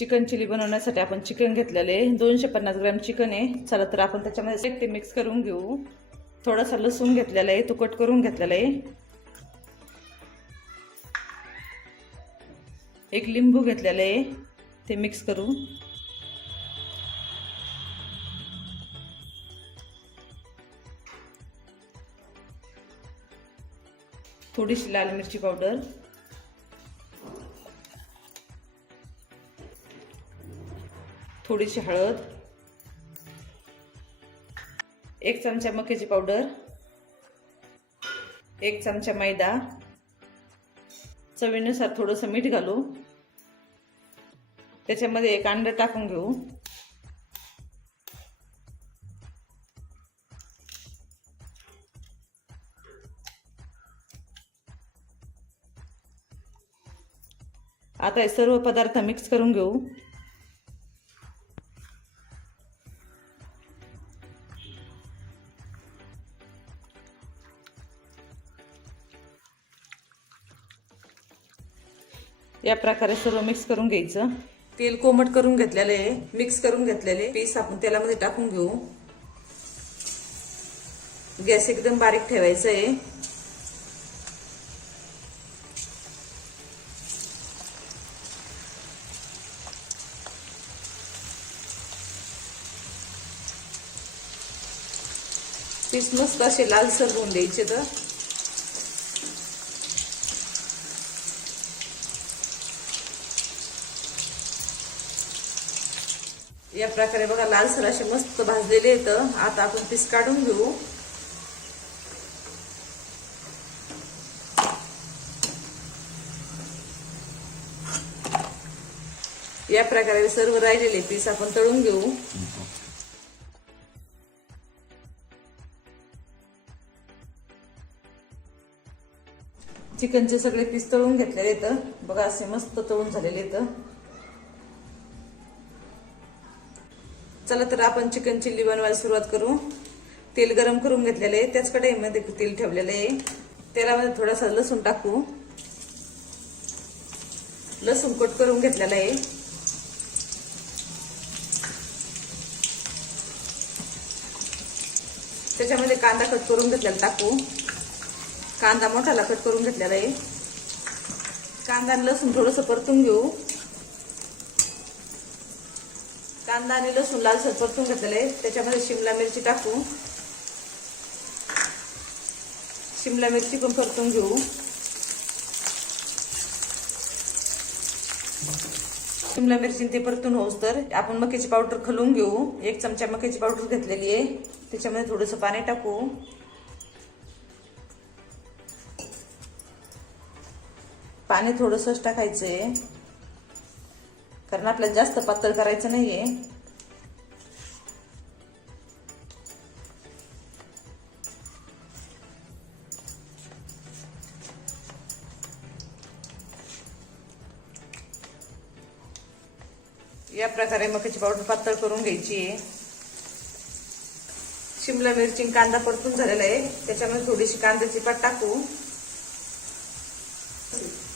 Chicken chilli बनवण्यासाठी आपण chicken घेतलेले 250 ग्रॅम चिकन आहे। चला तर आपण त्याच्यामध्ये ते मिक्स करून घेऊ। थोडासा लसूण घेतलेला आहे, तो कट करून घेतलेला आहे। एक लिंबू घेतलेला आहे, ते मिक्स करू। थोडीशी लाल मिरची पावडर, थोडीशी हळद, 1 चमचा मक्याची पावडर, 1 चमचा मैदा, चवीनुसार थोडंसं मीठ घालू। त्याच्यामध्ये 1 अंडा टाकून घेऊ। आता हे सर्व पदार्थ मिक्स करून घेऊ। या प्रकारे सर्व मिक्स करून घ्यायचं। तेल कोमट करून घेतलेले आहे, मिक्स करून घेतलेले पीस आपण तेलामध्ये टाकून घेऊ। गॅस एकदम बारीक ठेवायचा आहे। पीस मस्त असे लालसर होऊन द्यायचे। तर या प्रकारे बघा लालसर असे मस्त भाजलेले आहेत। आता आपण पीस काढून घेऊ। या प्रकारे सर्व राहिलेले पीस आपण तळून घेऊ। चिकनचे सगळे पीस तळून घेतलेले आहेत बघा, असे मस्त तळून झालेले आहेत। चला तर आपण चिकन चिल्ली बनवायला सुरुवात करू। तेल गरम करून घेतलेले आहे, त्याच कढईमध्ये तेल ठेवलेले आहे। तेलामध्ये थोडासा लसूण टाकू। लसूण कट करून घेतलेला आहे। त्याच्यामध्ये कांदा कट करून घेतलेला टाकू। कांदा मोठाला कट करून घेतलेला आहे। कांदा आणि लसूण थोडंसं परतून घेऊ। कांदा आणि लसूण लालसर परतून घेतलेले आहे। त्याच्यामध्ये शिमला मिरची टाकू। शिमला मिरची पण परतून घेऊ। शिमला मिरची ते परतून होऊस तर आपण मक्याची पावडर खलून घेऊ। 1 चमचा मक्याची पावडर घेतलेली आहे। त्याच्यामध्ये थोडंसं पाणी टाकू। पाणी थोडंसंच टाकायचंय, कारण आपल्याला जास्त पातळ करायचं नाहीये। या प्रकारे मक्याची पावडर पातळ करून घ्यायची आहे। शिमला मिरची कांदा परतून झालेला आहे। त्याच्यामध्ये थोडीशी कांद्याची पात टाकू।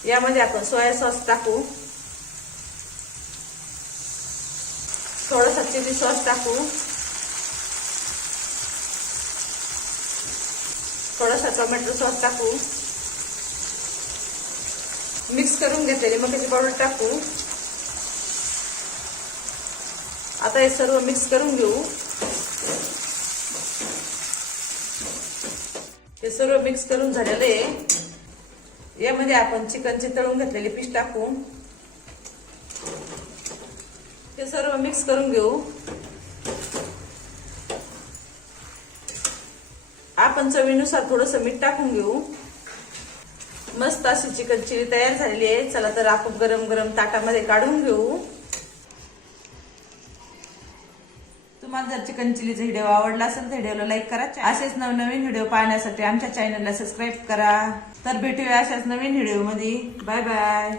यामध्ये आपण सोया सॉस टाकू। थोडासा चिली सॉस टाकू। थोडासा टोमॅटो सॉस टाकू। मिक्स करून घेतलेली मक्याची पावडर टाकू। आता हे सर्व मिक्स करून घेऊ। हे सर्व मिक्स करून झालेले आहे। यामध्ये आपण चिकनचे तळून घेतलेले पीस टाकू। हे सर्व मिक्स करून घेऊ। आपण चवीनुसार थोडंसं मीठ टाकून घेऊ। मस्त अशी चिकन चिली तयार झालेली आहे। चला तर आपण गरम गरम ताटामध्ये काढून घेऊ। तुम्हाला जर चिकन चिलीचा व्हिडिओ आवडला असेल तर व्हिडिओला लाईक करा। असेच नवनवीन व्हिडिओ पाहण्यासाठी आमच्या चॅनलला सबस्क्राईब करा। तर भेटूया अशाच नवीन व्हिडिओ मध्ये। Bye bye.